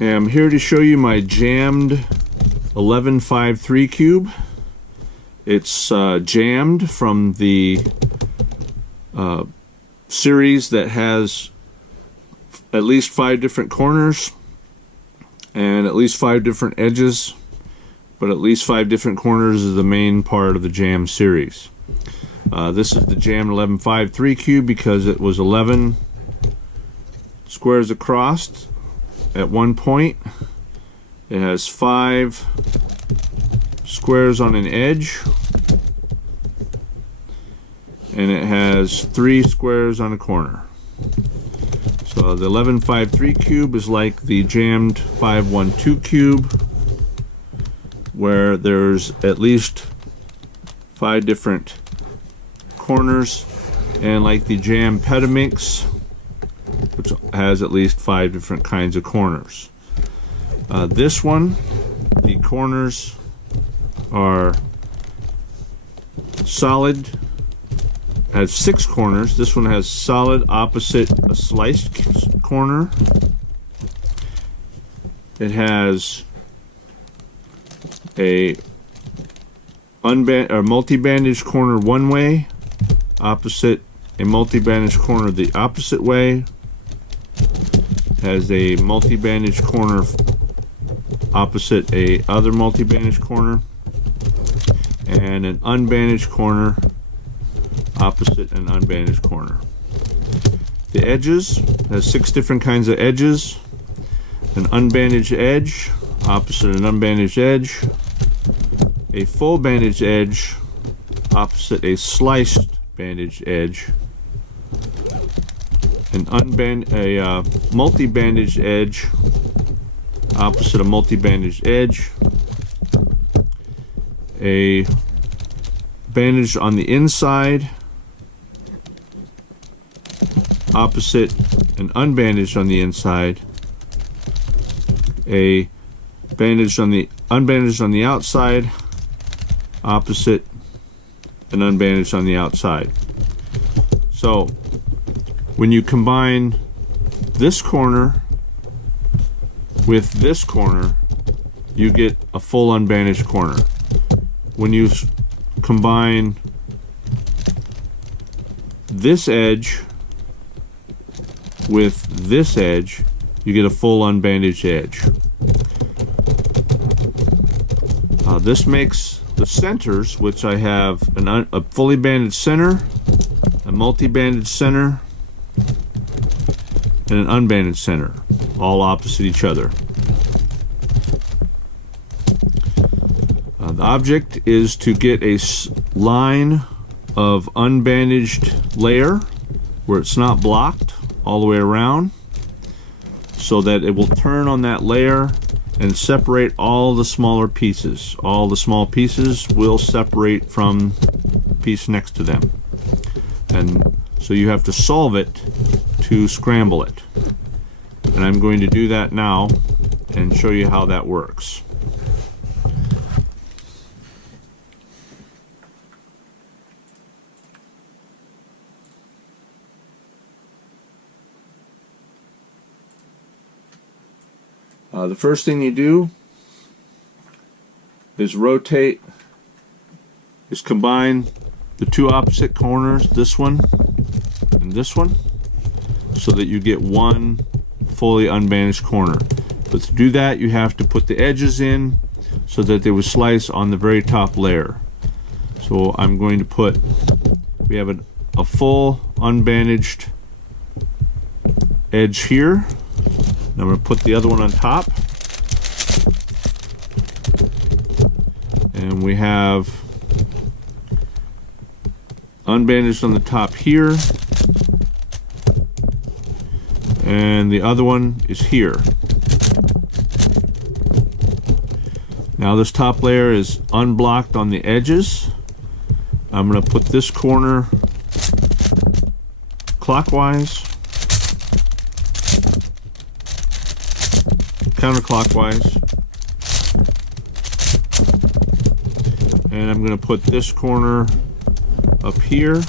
And I'm here to show you my jammed 1153 cube. It's jammed from the series that has at least 5 different corners and at least 5 different edges, but at least 5 different corners is the main part of the jam series. This is the jammed 1153 cube because it was 11 squares across at one point. It has 5 squares on an edge, and it has 3 squares on a corner. So the 1153 cube is like the jammed 512 cube, where there's at least 5 different corners, and like the jammed Pedimix, which has at least 5 different kinds of corners. This one, the corners are solid, has 6 corners. This one has solid opposite a sliced corner. It has a multi-bandaged corner one way, opposite a multi-bandaged corner the opposite way. Has a multi-bandaged corner opposite a other multi-bandaged corner, and an unbandaged corner opposite an unbandaged corner. The edges has 6 different kinds of edges. An unbandaged edge opposite an unbandaged edge, a full bandaged edge opposite a sliced bandaged edge, a multi-bandaged edge opposite a multi-bandaged edge, a bandage on the inside opposite an unbandaged on the inside, a bandage on the unbandaged on the outside opposite an unbandaged on the outside. So when you combine this corner with this corner, you get a full unbandaged corner. When you combine this edge with this edge, you get a full unbandaged edge. This makes the centers, which I have a fully bandaged center, a multi-bandaged center, and an unbandaged center, all opposite each other. The object is to get a line of unbandaged layer where it's not blocked all the way around, so that it will turn on that layer and separate all the smaller pieces. All the small pieces will separate from the piece next to them. And so you have to solve it to scramble it. And I'm going to do that now and show you how that works. The first thing you do is combine the 2 opposite corners, this one and this one, so that you get one fully unbandaged corner. But to do that, you have to put the edges in so that they will slice on the very top layer. So I'm going to put, we have a full unbandaged edge here. I'm going to put the other one on top, and we have unbandaged on the top here, and the other one is here. Now this top layer is unblocked on the edges. I'm going to put this corner clockwise, counterclockwise, and I'm going to put this corner up here,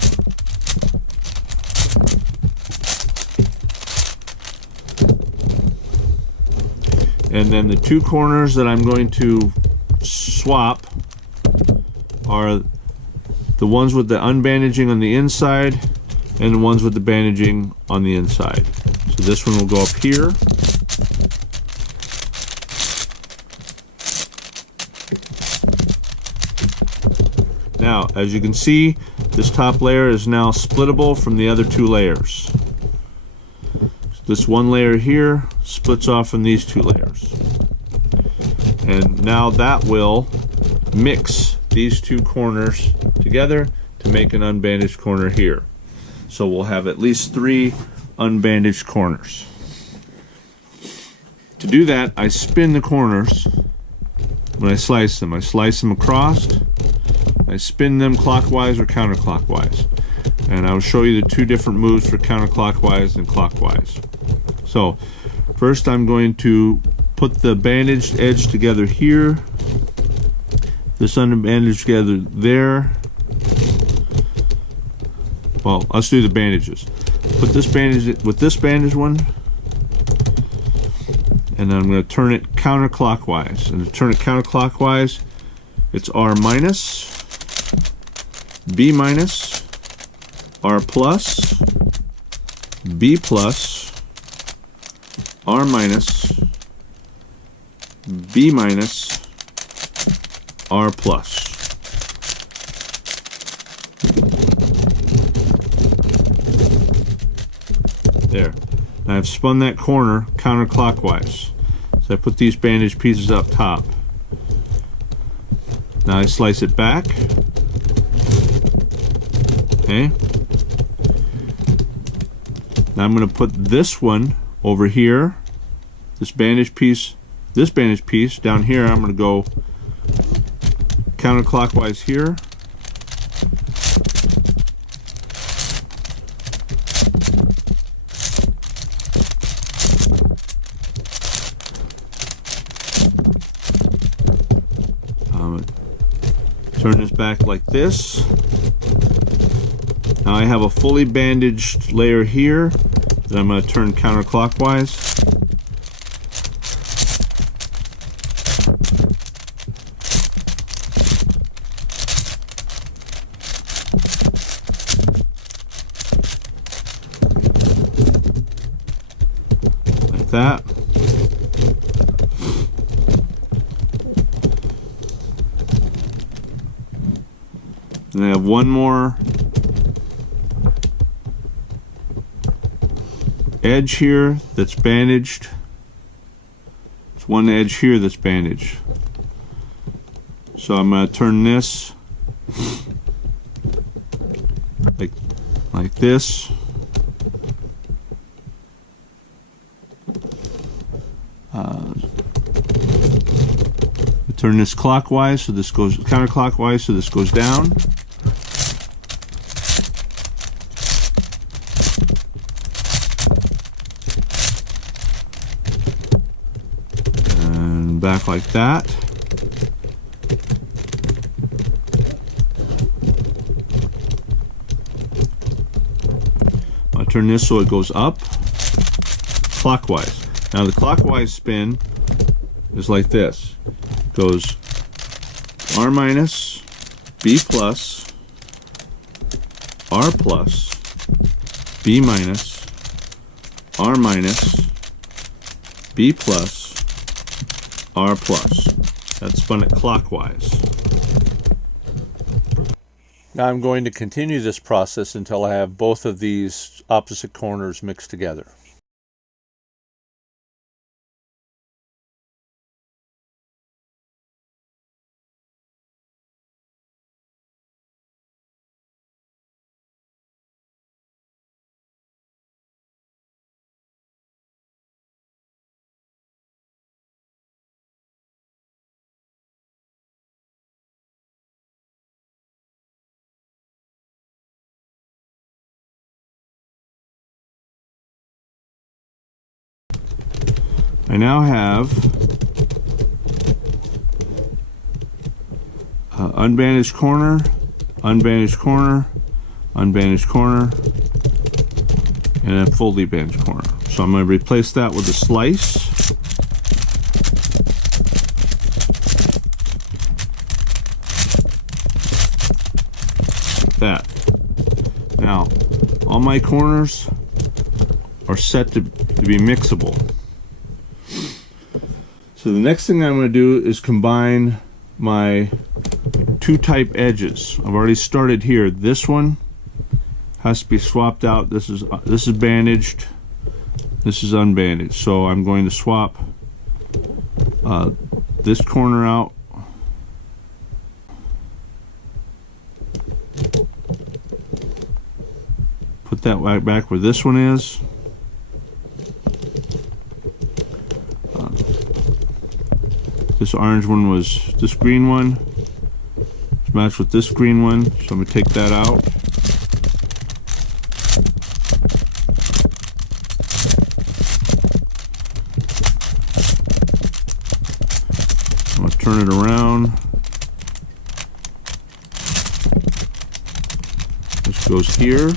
And then the two corners that I'm going to swap are the ones with the unbandaging on the inside and the ones with the bandaging on the inside. So this one will go up here. Now, as you can see, this top layer is now splittable from the other two layers. So this one layer here splits off from these two layers. And now that will mix these two corners together to make an unbandaged corner here. So we'll have at least 3 unbandaged corners. To do that, I spin the corners when I slice them. I slice them across, I spin them clockwise or counterclockwise. And I'll show you the 2 different moves for counterclockwise and clockwise. So first I'm going to put the bandaged edge together here, this unbandaged together there. Well, let's do the bandages. Put this bandage with this bandage one, and then I'm going to turn it counterclockwise. And to turn it counterclockwise, it's R minus, B minus, R plus, B plus, R minus, B minus, R plus. There. Now I've spun that corner counterclockwise. So I put these bandage pieces up top. Now I slice it back. Okay. Now I'm going to put this one over here. This bandage piece down here. I'm going to go counterclockwise here. Turn this back like this. Now I have a fully bandaged layer here that I'm going to turn counterclockwise. Like that. And I have one more edge here that's bandaged. There's one edge here that's bandaged. So I'm going to turn this like this. Turn this clockwise, so this goes counterclockwise, so this goes down. And back like that. I'll turn this so it goes up clockwise. Now the clockwise spin is like this. Goes R minus, B plus, R plus, B minus, R minus, B plus, R plus. That's spun it clockwise. Now I'm going to continue this process until I have both of these opposite corners mixed together. I now have unbandaged corner, unbandaged corner, unbandaged corner, and a fully bandaged corner. So I'm going to replace that with a slice. that. Now, all my corners are set to be mixable. So the next thing I'm going to do is combine my two type edges. I've already started here. This one has to be swapped out. This is bandaged. This is unbandaged. So I'm going to swap this corner out. Put that right back where this one is. This orange one was this green one. It's matched with this green one, so I'm going to take that out. I'm going to turn it around. This goes here.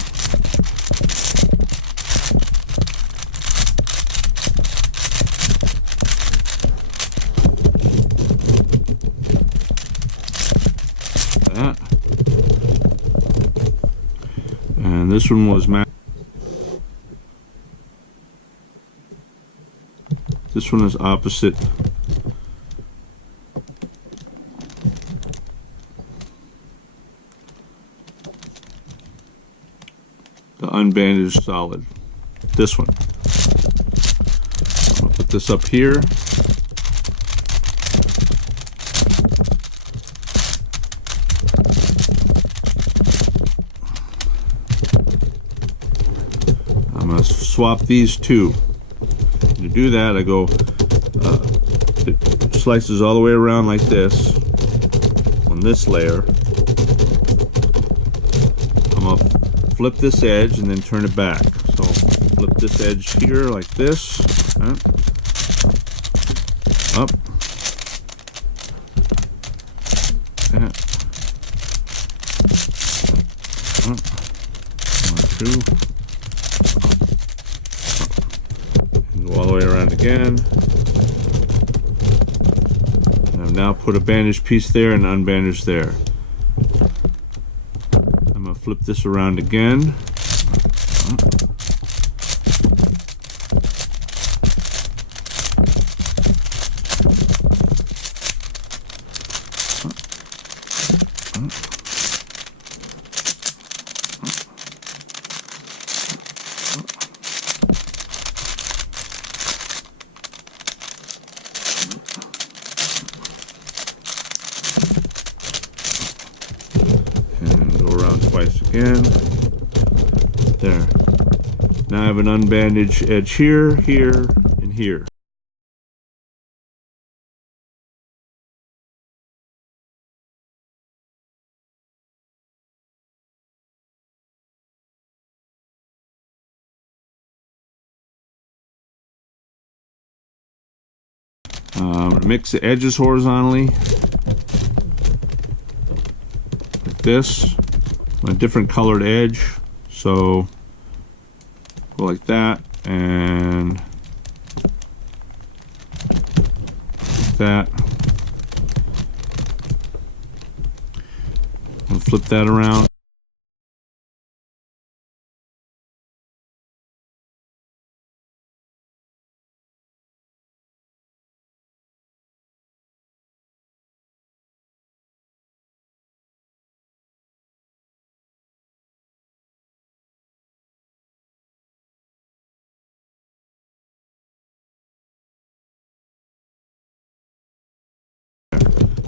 And this one was this one is opposite the unbandaged solid. This one. I'll put this up here. I'm going to swap these two. To do that, I go it slices all the way around like this on this layer. I'm going to flip this edge and then turn it back. So flip this edge here like this. Up. One, two. Go all the way around again. And I've now put a bandaged piece there and unbandaged there. I'm going to flip this around again. Twice again. There. Now I have an unbandaged edge here, here, and here. I'm going to mix the edges horizontally like this. A different colored edge, so go like that and like that. I'll flip that around.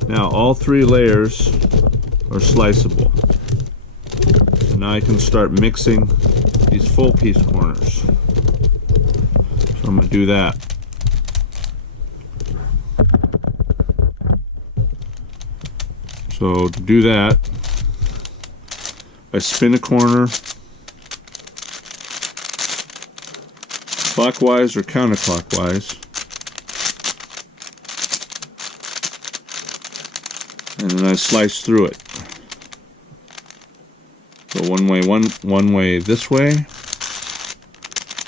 Now all three layers are sliceable. Now I can start mixing these full piece corners. So I'm going to do that. So to do that, I spin a corner clockwise or counterclockwise. And then I slice through it. So one way this way,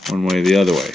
one way the other way.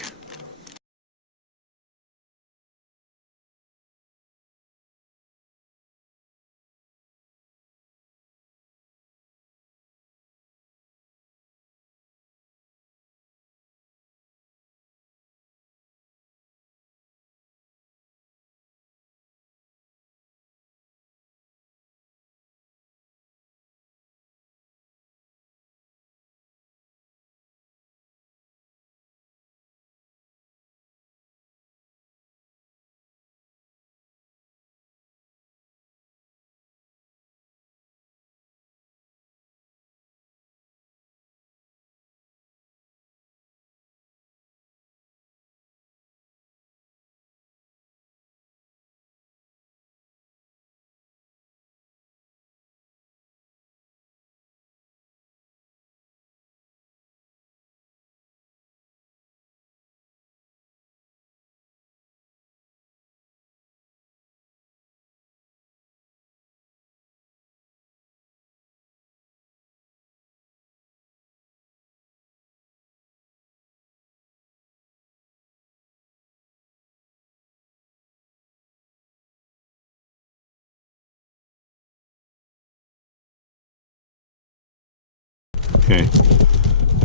Okay,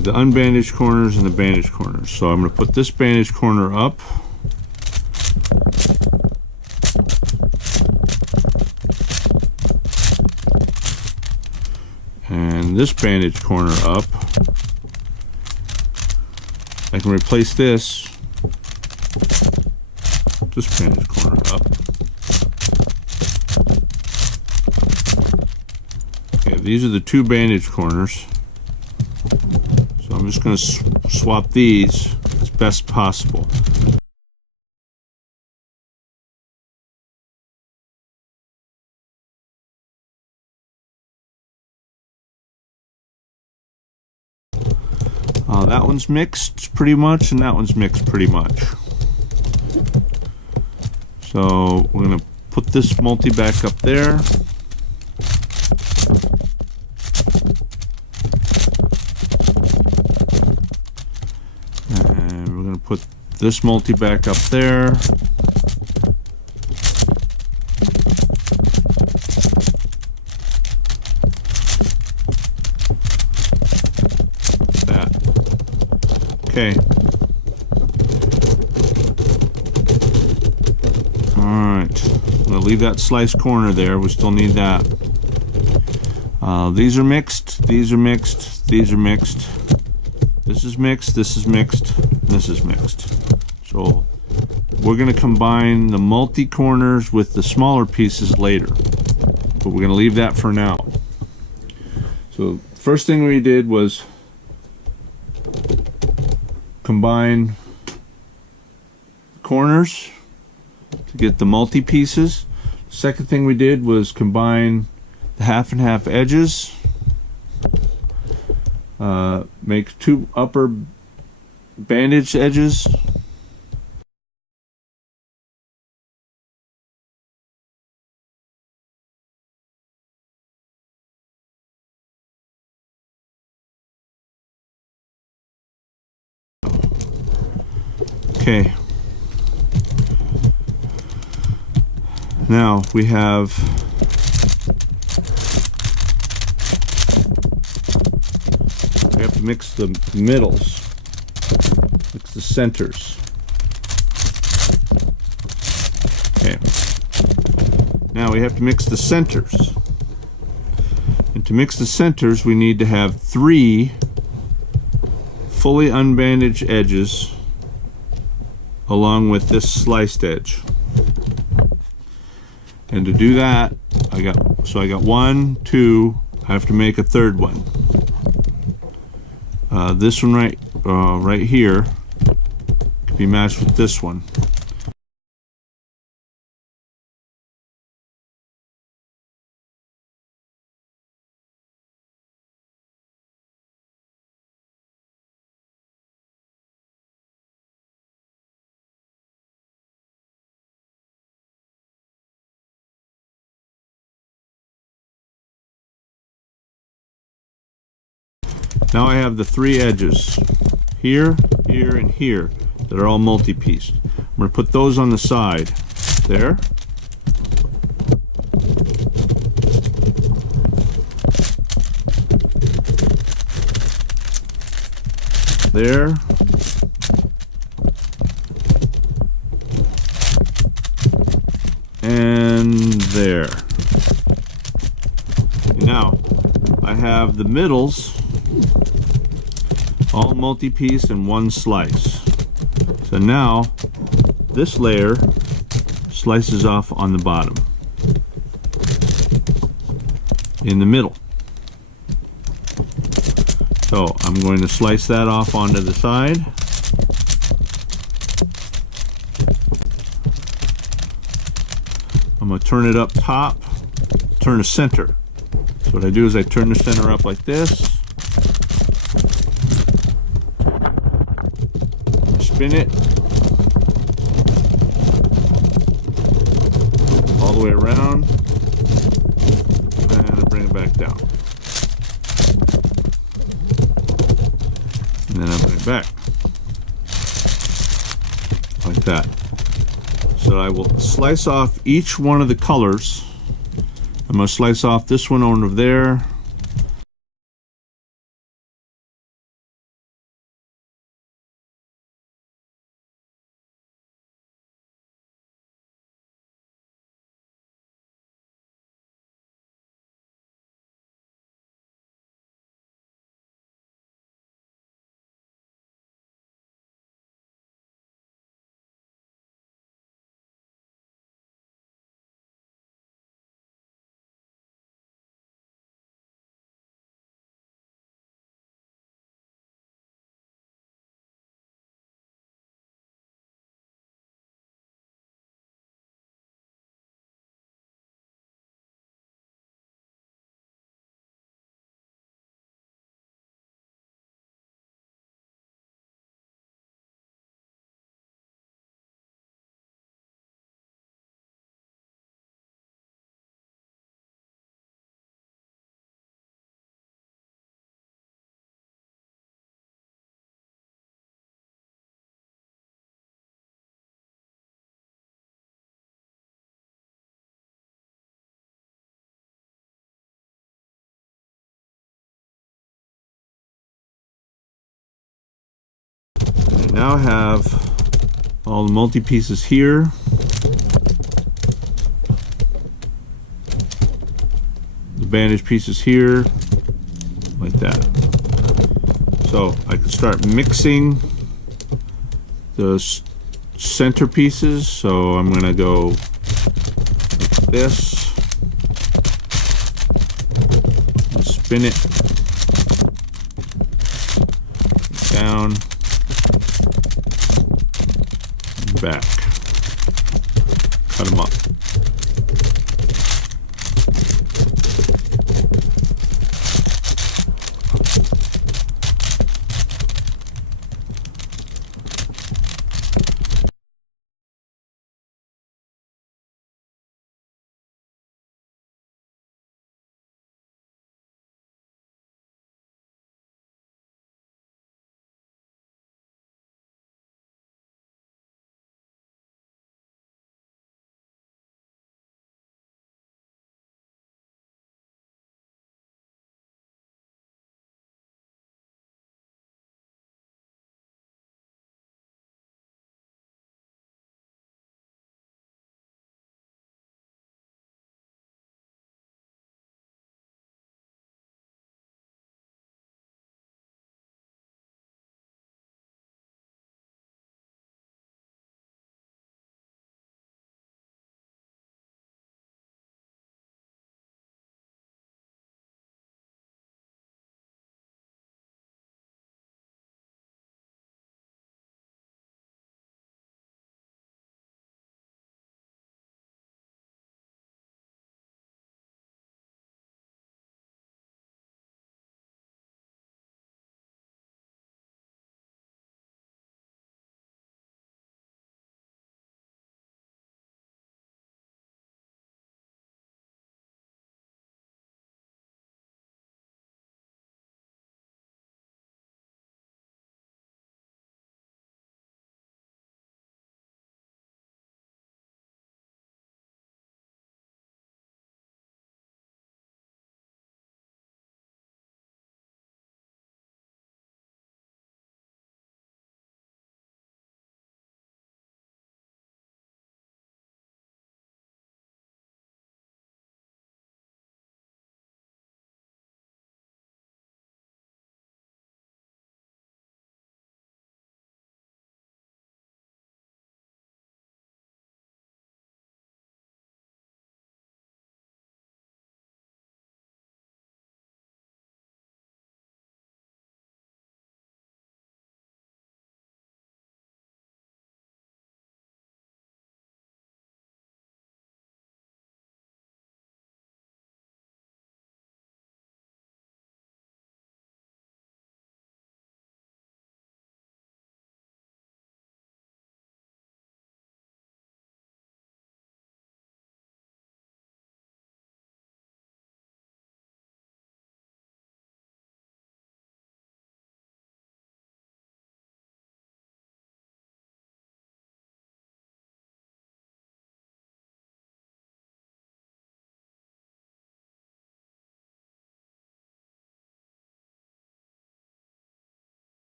the unbandaged corners and the bandaged corners. So I'm going to put this bandaged corner up. And this bandaged corner up. I can replace this bandaged corner up. Okay, these are the two bandaged corners. So I'm just going to swap these as best possible. That one's mixed pretty much, and that one's mixed pretty much. So we're going to put this multi back up there. And we're going to put this multi back up there. Okay. Alright. I'm going to leave that sliced corner there. We still need that. These are mixed. These are mixed. These are mixed. This is mixed. This is mixed. This is mixed. So we're going to combine the multi-corners with the smaller pieces later. But we're going to leave that for now. So first thing we did was combine corners to get the multi pieces. Second thing we did was combine the half and half edges, make two upper bandaged edges, okay. Now we have to mix the middles, mix the centers. Okay. Now we have to mix the centers. And to mix the centers, we need to have 3 fully unbandaged edges along with this sliced edge. And to do that, I got 1, 2, I have to make a third one. This one right here can be matched with this one. Now I have the 3 edges here, here, and here that are all multi-pieced. I'm going to put those on the side. There. There. And there. Now I have the middles all multi-piece and 1 slice. So now this layer slices off on the bottom in the middle. So I'm going to slice that off onto the side. I'm going to turn it up top, turn the center. So what I do is I turn the center up like this, spin it all the way around, and I bring it back down. And then I bring it back like that. So I will slice off each one of the colors. I'm going to slice off this one over there, now I have all the multi-pieces here. The bandage pieces here, like that. So I can start mixing the center pieces. So I'm going to go like this and spin it down, back, cut them up.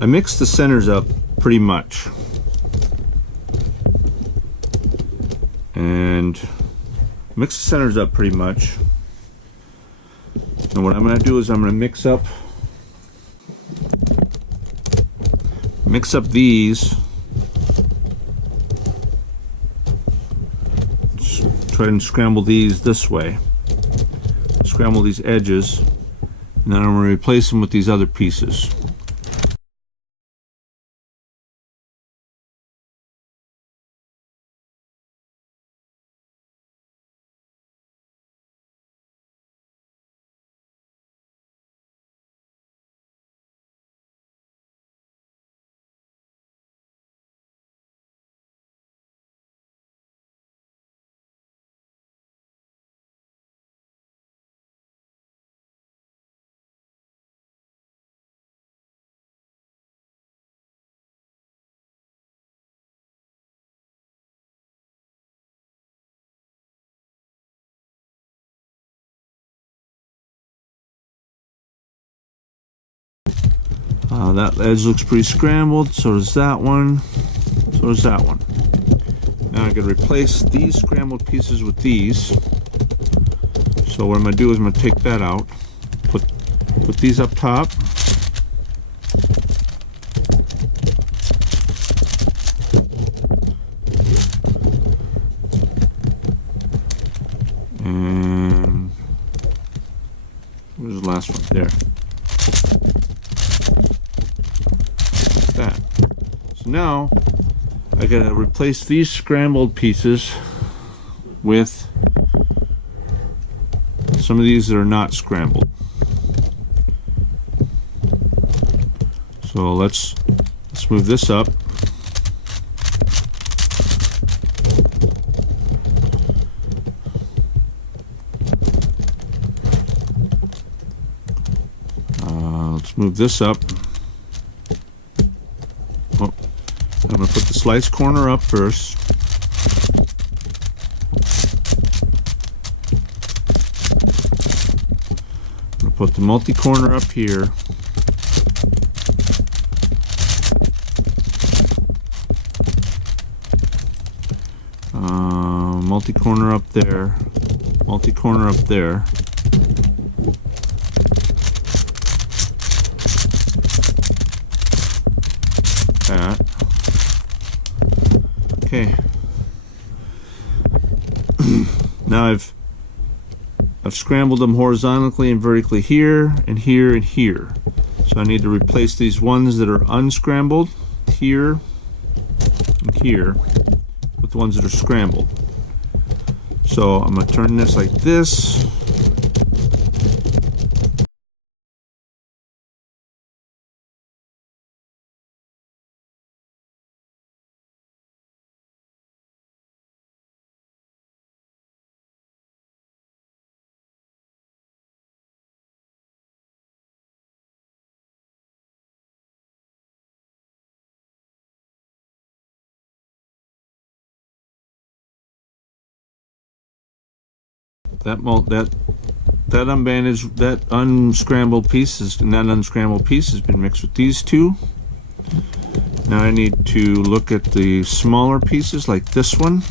I mix the centers up pretty much. And mix the centers up pretty much. And what I'm going to do is I'm going to mix up these. Try and scramble these this way. Scramble these edges, and then I'm going to replace them with these other pieces. That edge looks pretty scrambled, so does that one, so does that one. Now I'm going to replace these scrambled pieces with these. So what I'm going to do is I'm going to take that out, put these up top. And where's the last one? There. That. So now I gotta replace these scrambled pieces with some of these that are not scrambled. So let's move this up. Let's move this up. Oh, I'm going to put the slice corner up first. I'm going to put the multi-corner up here. Multi-corner up there. Multi-corner up there. That. Okay. Now I've scrambled them horizontally and vertically here and here and here. So I need to replace these ones that are unscrambled here and here with the ones that are scrambled. So I'm going to turn this like this. That unbandaged, that unscrambled piece is, and that unscrambled piece has been mixed with these two. Now I need to look at the smaller pieces like this one.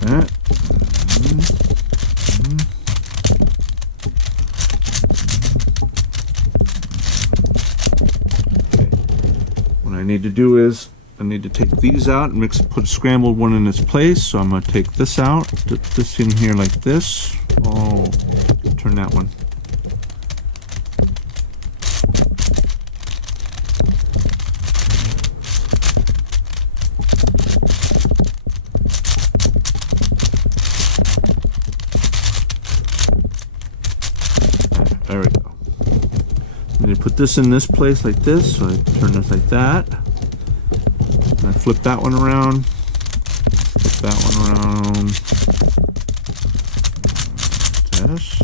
That. What I need to do is I need to take these out and put a scrambled one in its place. So I'm going to take this out, put this in here like this. Oh, turn that one. There we go. I need to put this in this place like this. So I turn this like that. And I flip that one around, flip that one around, this.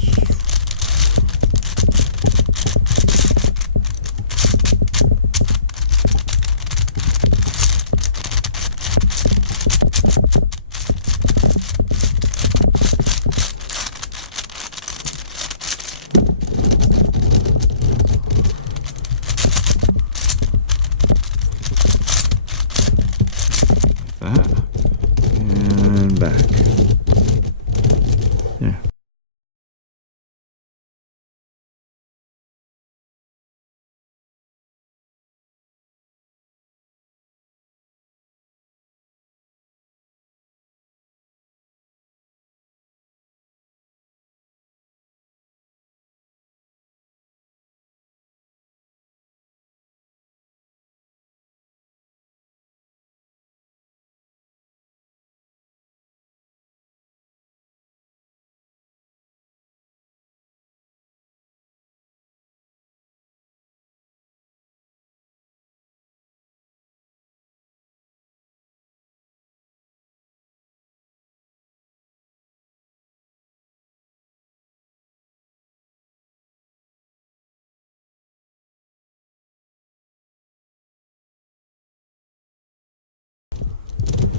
that. And back. There.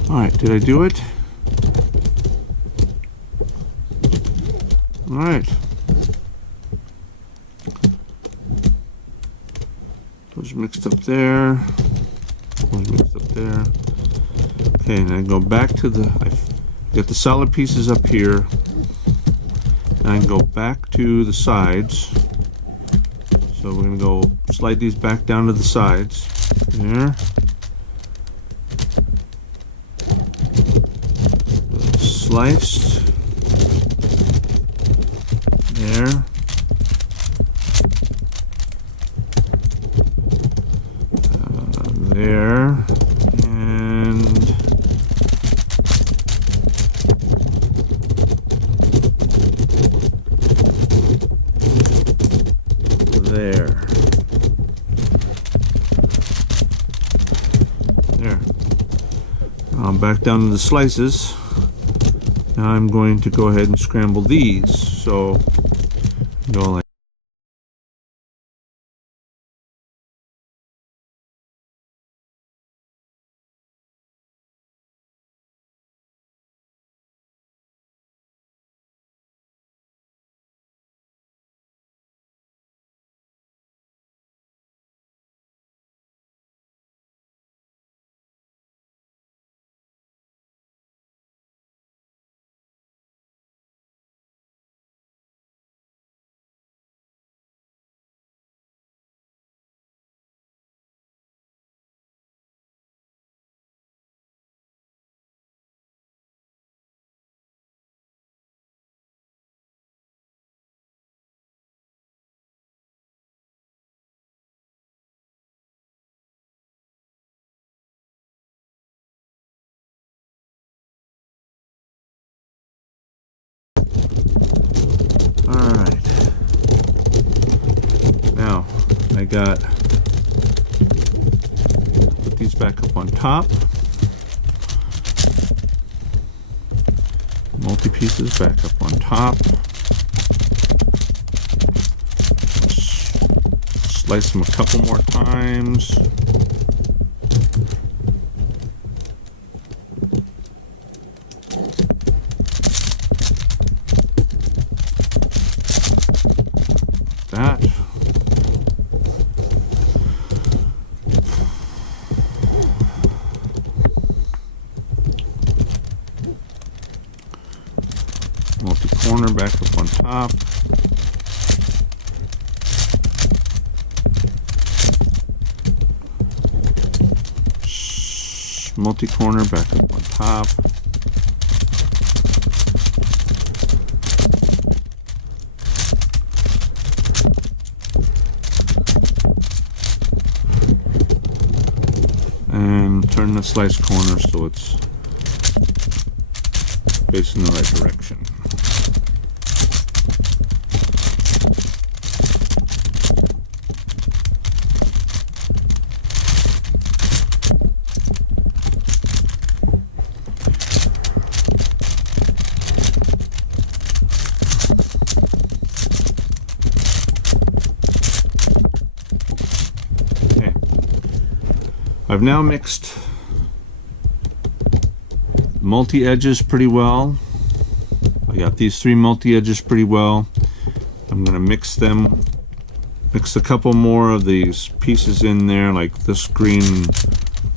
Alright, did I do it? Alright. Those mixed up there. Those mixed up there. Okay, and I go back to the... I've got the solid pieces up here. And I can go back to the sides. So we're going to go slide these back down to the sides. There. Sliced. There. There. And there. There. Back down to the slices. Now I'm going to go ahead and scramble these. So go like I got, put these back up on top. Multi-pieces back up on top. Slice them a couple more times. That. Multi-corner back up on top. Multi-corner back up on top. And turn the slice corner so it's facing the right direction. I've now mixed multi-edges pretty well. I got these three multi-edges pretty well. I'm going to mix them, mix a couple more of these pieces in there, like this green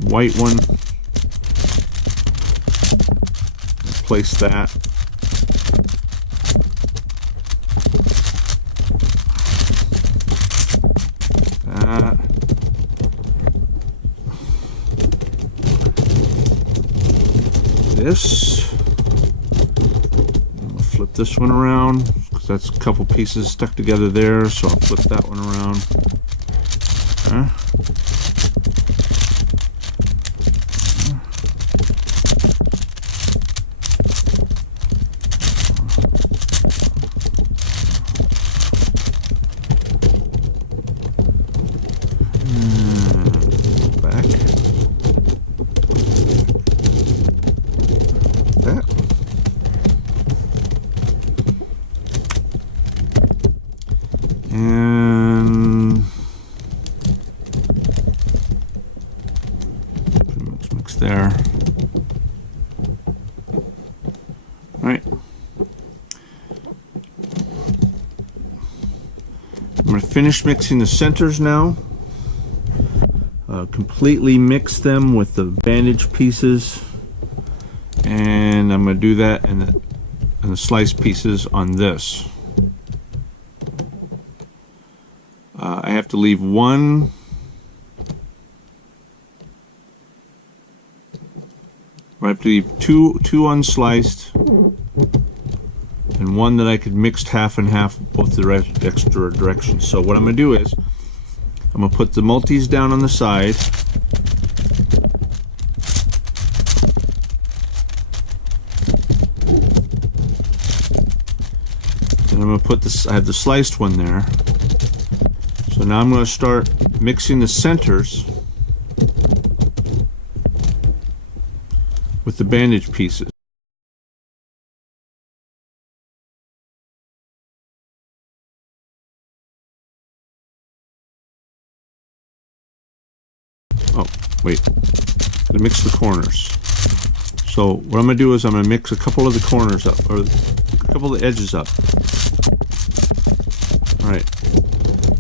white one. place that. That. This. I'm gonna flip this one around because that's a couple pieces stuck together there, so I'll flip that one around. And mix there. All right. I'm going to finish mixing the centers now. Completely mix them with the bandage pieces, and I'm going to do that in the slice pieces on this. I have to leave one I have to leave two unsliced and one that I could mix half and half both the extra directions. So what I'm going to do is I'm going to put the multis down on the side. And I'm going to put this, I have the sliced one there. So now I'm going to start mixing the centers with the bandage pieces. Oh, wait. I'm going to mix the corners. So what I'm going to do is I'm going to mix a couple of the corners up, or a couple of the edges up. Alright.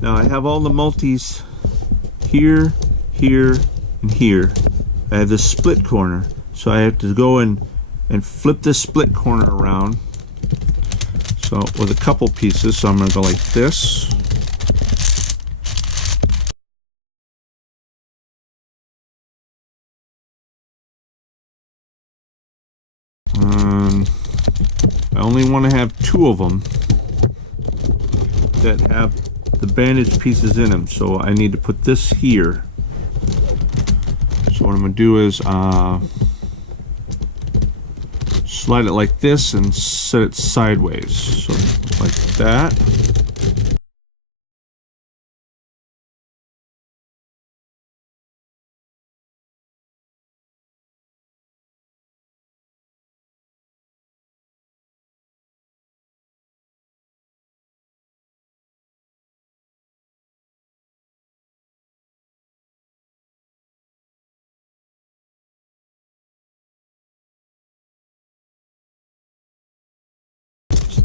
Now I have all the multis here, here, and here. I have this split corner, so I have to go in and flip this split corner around. So with a couple pieces, so I'm going to go like this. I only want to have two of them that have the bandage pieces in them, so I need to put this here. So what I'm going to do is slide it like this and set it sideways, so like that.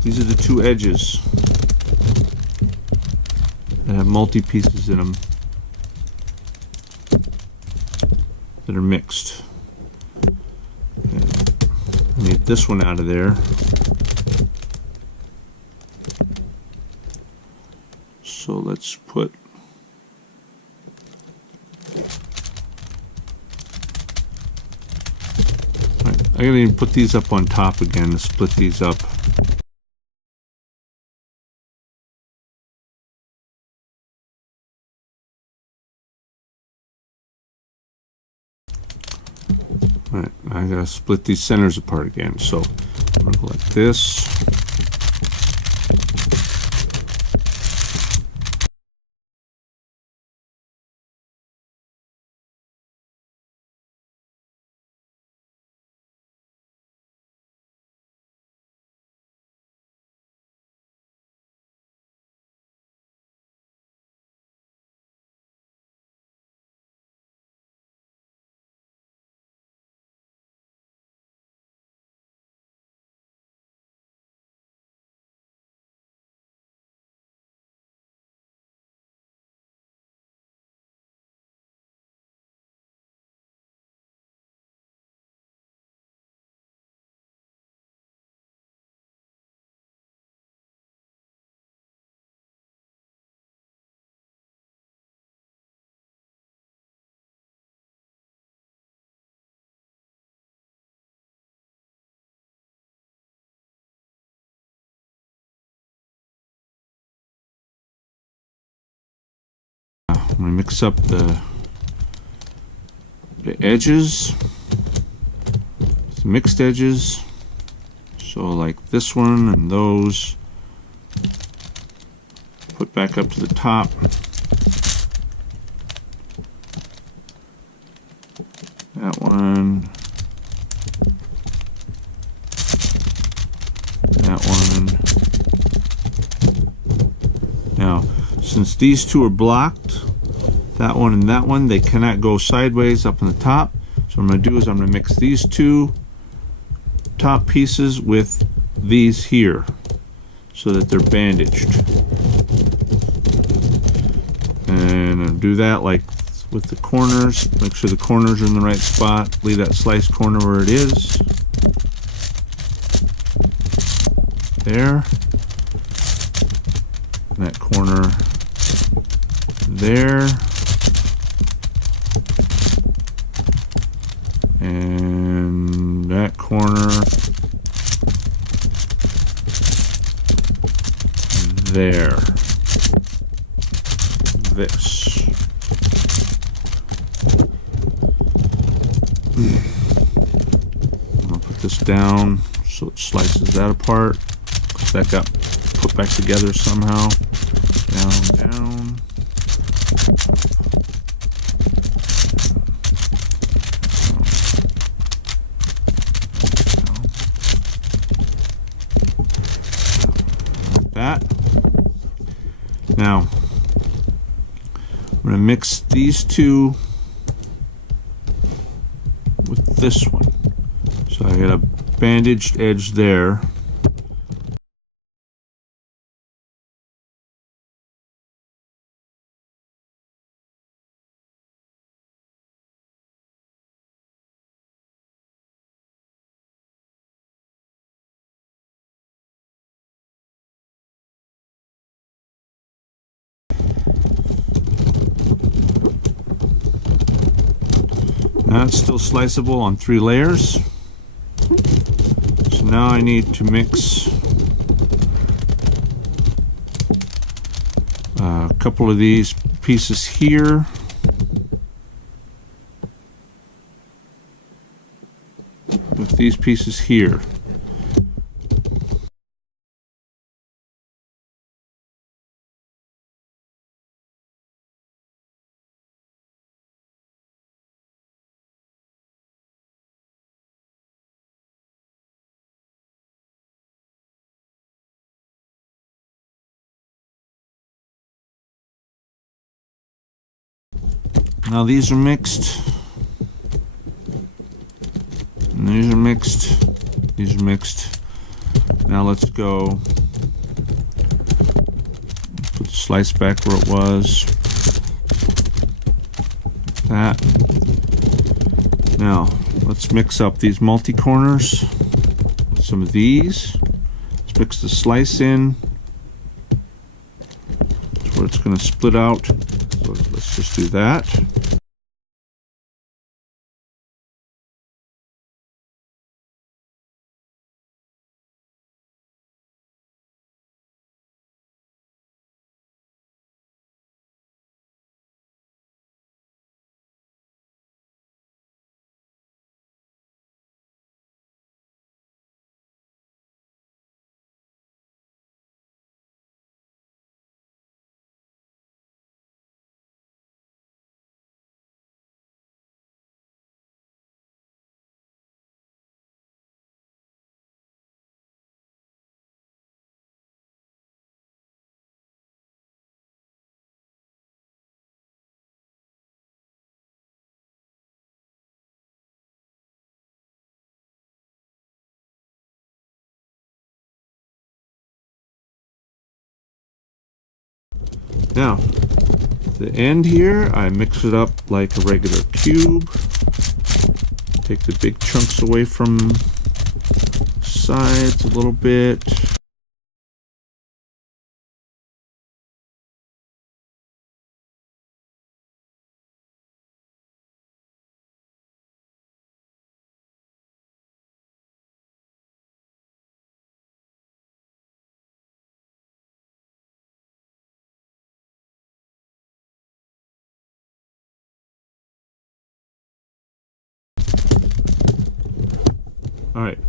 These are the two edges that have multi-pieces in them that are mixed. And get this one out of there. So let's put I gotta even put these up on top again to split these up. Alright, I gotta split these centers apart again. So I'm gonna go like this. going to mix up the edges, the mixed edges. So like this one and those, put back up to the top. That one. That one. Now, since these two are blocked, that one and that one, they cannot go sideways up on the top. So what I'm going to do is I'm going to mix these two top pieces with these here so that they're bandaged. And I'll do that like with the corners. Make sure the corners are in the right spot. Leave that slice corner where it is. There. And that corner there. And that corner there. This. I'm going to put this down so it slices that apart. That got put back together somehow. Down, down. Like that. Now, I'm going to mix these two with this one. So I got a bandaged edge there. Now it's still sliceable on 3 layers. So now I need to mix a couple of these pieces here. With these pieces here. Now these are mixed, and these are mixed, these are mixed. Now let's go, put the slice back where it was, like that. Now let's mix up these multi-corners with some of these. Let's mix the slice in. That's where it's going to split out. So let's just do that. Now, the end here, I mix it up like a regular cube. Take the big chunks away from sides a little bit. Alright,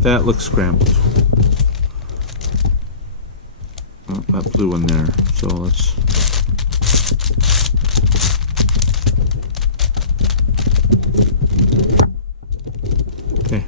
that looks scrambled. Oh, that blue one there. So let's... Okay.